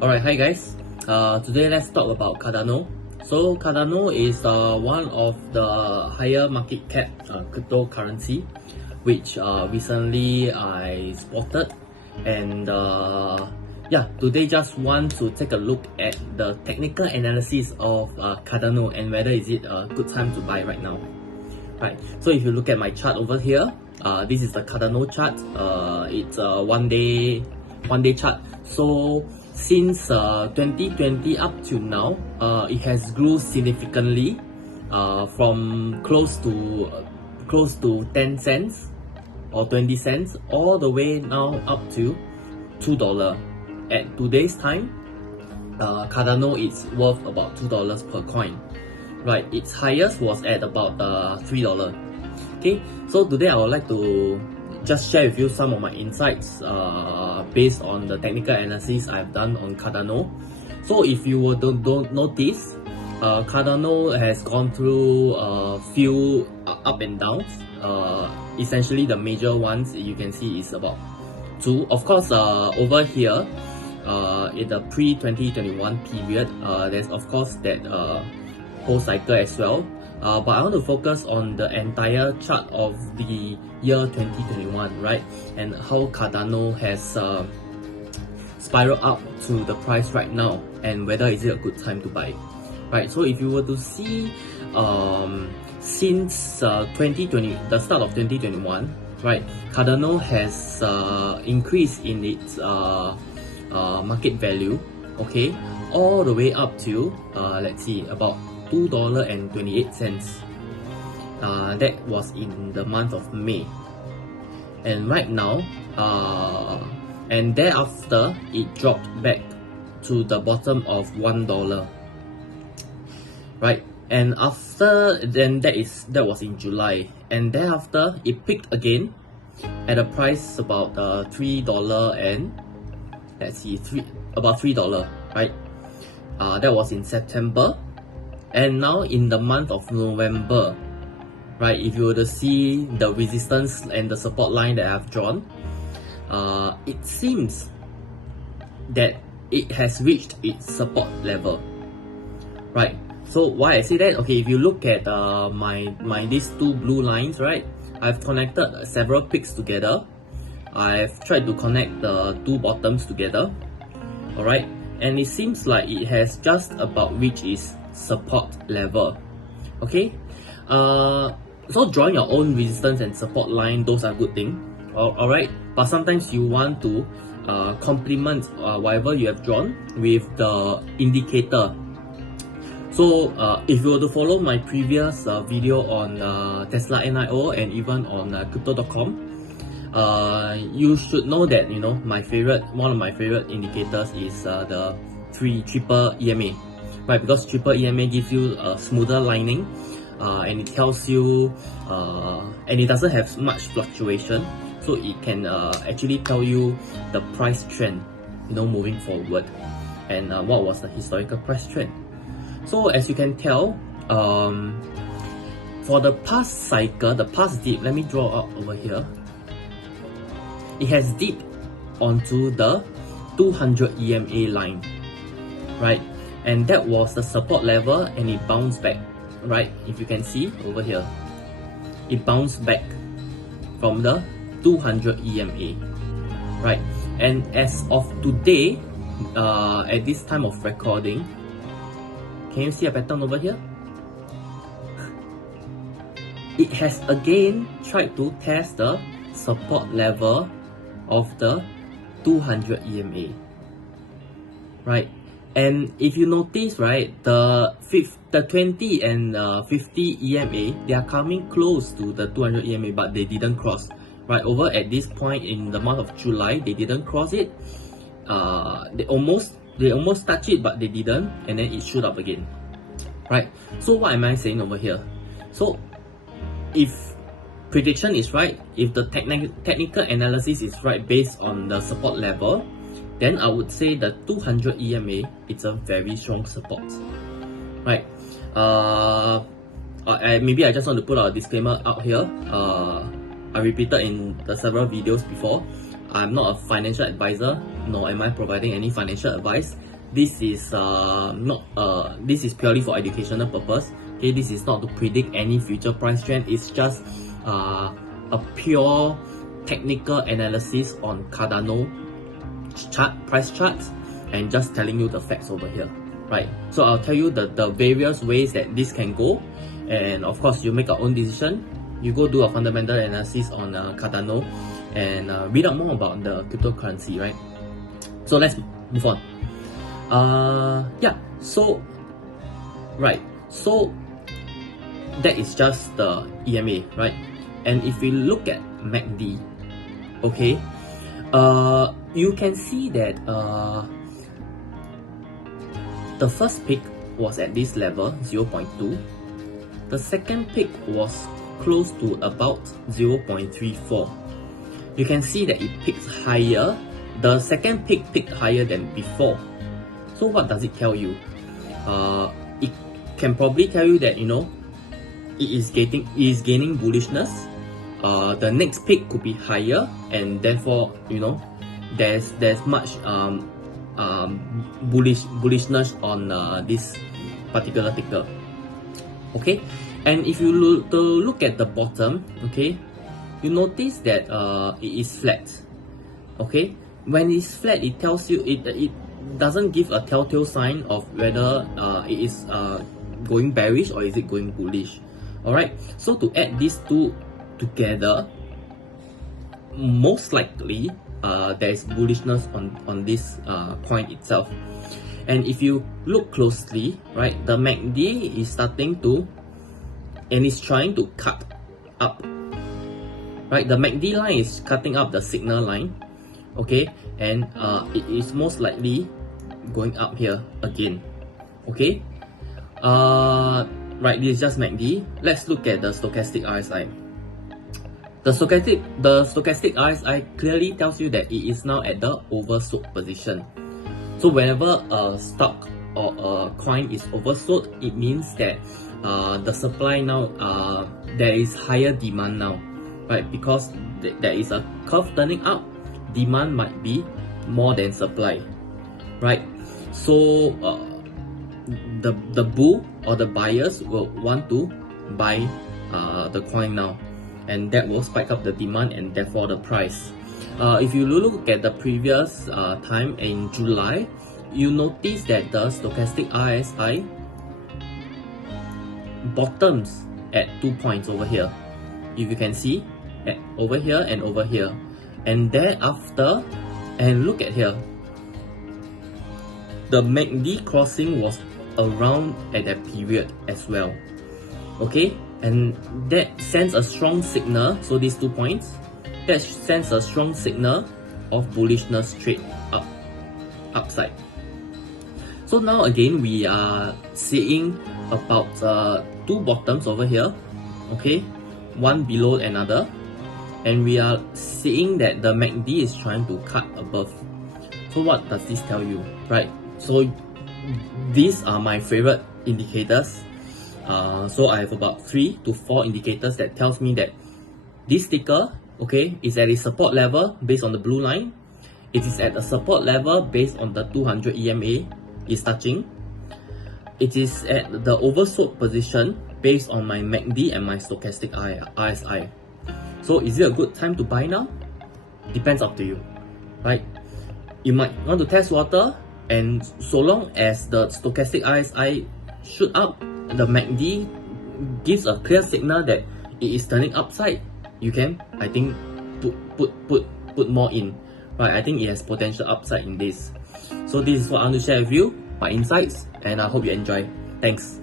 Alright, hi guys. Today let's talk about Cardano. So Cardano is one of the higher market cap cryptocurrency, which recently I spotted, and yeah, today just want to take a look at the technical analysis of Cardano and whether is it a good time to buy right now. Right. So if you look at my chart over here, this is the Cardano chart. It's a one day chart. So since 2020 up to now, it has grew significantly from close to 10 cents or 20 cents all the way now up to $2. At today's time, Cardano is worth about $2 per coin. Right, its highest was at about $3. Okay, so today I would like to just share with you some of my insights based on the technical analysis I've done on Cardano. So if you were don't notice, Cardano has gone through a few up and downs. Essentially the major ones you can see is about two. Of course, over here in the pre-2021 period, there's of course that whole cycle as well, but I want to focus on the entire chart of the year 2021, right, and how Cardano has spiraled up to the price right now, and whether is it a good time to buy. Right, so if you were to see since 2020, the start of 2021, right, Cardano has increased in its market value, okay, all the way up to let's see, about $2.28. That was in the month of May, and right now and thereafter it dropped back to the bottom of $1, right, and after then that was in July, and thereafter it peaked again at a price about $3 and let's see, about $3, right. That was in September. And now in the month of November, right, if you were to see the resistance and the support line that I've drawn, it seems that it has reached its support level, right. So why I say that? Okay, if you look at these two blue lines, right, I've connected several peaks together. I've tried to connect the two bottoms together, alright, and it seems like it has just about reached its support level. Okay, so drawing your own resistance and support line, those are good things, alright, but sometimes you want to complement whatever you have drawn with the indicator. So if you were to follow my previous video on Tesla NIO and even on crypto.com, you should know that, you know, one of my favorite indicators is the triple EMA, right, because triple EMA gives you a smoother lining, and it tells you and it doesn't have much fluctuation, so it can actually tell you the price trend, you know, moving forward, and what was the historical price trend. So as you can tell, for the past cycle, the past dip, let me draw up over here, it has dipped onto the 200 EMA line, right, and that was the support level, and it bounced back, right, if you can see over here, it bounced back from the 200 EMA, right, and as of today, at this time of recording, can you see a pattern over here? It has again tried to test the support level of the 200 EMA, right, and if you notice, right, the 20 and 50 EMA, they are coming close to the 200 EMA, but they didn't cross, right. Over at this point in the month of July, they didn't cross it. They almost touched it, but they didn't, and then it shoot up again, right. So what am I saying over here? So if prediction is right, if the technical analysis is right based on the support level, then I would say the 200 EMA, it's a very strong support, right. Maybe I just want to put a disclaimer out here. I repeated in the several videos before, I'm not a financial advisor, nor am I providing any financial advice. This is this is purely for educational purpose. Okay, this is not to predict any future price trend. It's just a pure technical analysis on Cardano price charts, and just telling you the facts over here, right? So I'll tell you the various ways that this can go, and of course you make your own decision. You go do a fundamental analysis on Cardano and read up more about the cryptocurrency, right? So let's move on. Yeah, so right, so that is just the EMA, right? And if we look at MACD, okay, you can see that the first peak was at this level, 0.2. The second peak was close to about 0.34. You can see that it peaks higher. The second peak peaked higher than before. So what does it tell you? It can probably tell you that, you know, it is gaining bullishness. The next peak could be higher, and therefore, you know, there's much bullishness on this particular ticker. Okay, and if you look at the bottom, okay, you notice that it is flat. Okay, when it's flat, it tells you it doesn't give a telltale sign of whether it is going bearish or is it going bullish. Alright, so to add these two together, most likely there is bullishness on this coin itself. And if you look closely, right, the MACD is starting to, and is trying to cut up, right? The MACD line is cutting up the signal line, okay, and it is most likely going up here again, okay. Right, this is just MACD. Let's look at the stochastic RSI. The stochastic RSI clearly tells you that it is now at the oversold position. So whenever a stock or a coin is oversold, it means that the supply now, there is higher demand now, right? Because there is a curve turning up, demand might be more than supply, right? So the bull or the buyers will want to buy the coin now, and that will spike up the demand and therefore the price. If you look at the previous time in July, you notice that the stochastic RSI bottoms at 2 points over here. If you can see, over here and over here, and thereafter, and look at here, the MACD crossing was around at that period as well. Okay, and that sends a strong signal. So these 2 points, that sends a strong signal of bullishness straight upside. So now again, we are seeing about two bottoms over here, okay, one below another, and we are seeing that the MACD is trying to cut above. So what does this tell you, right? So these are my favorite indicators. So I have about 3 to 4 indicators that tells me that this ticker, okay, is at a support level based on the blue line. It is at a support level based on the 200 EMA is touching. It is at the oversold position based on my MACD and my stochastic RSI. So is it a good time to buy now? Depends up to you, right? You might want to test water, and so long as the stochastic RSI shoot up, the MACD gives a clear signal that it is turning upside, you can, I think, put more in, right? I think it has potential upside in this. So this is what I want to share with you, my insights, and I hope you enjoy. Thanks.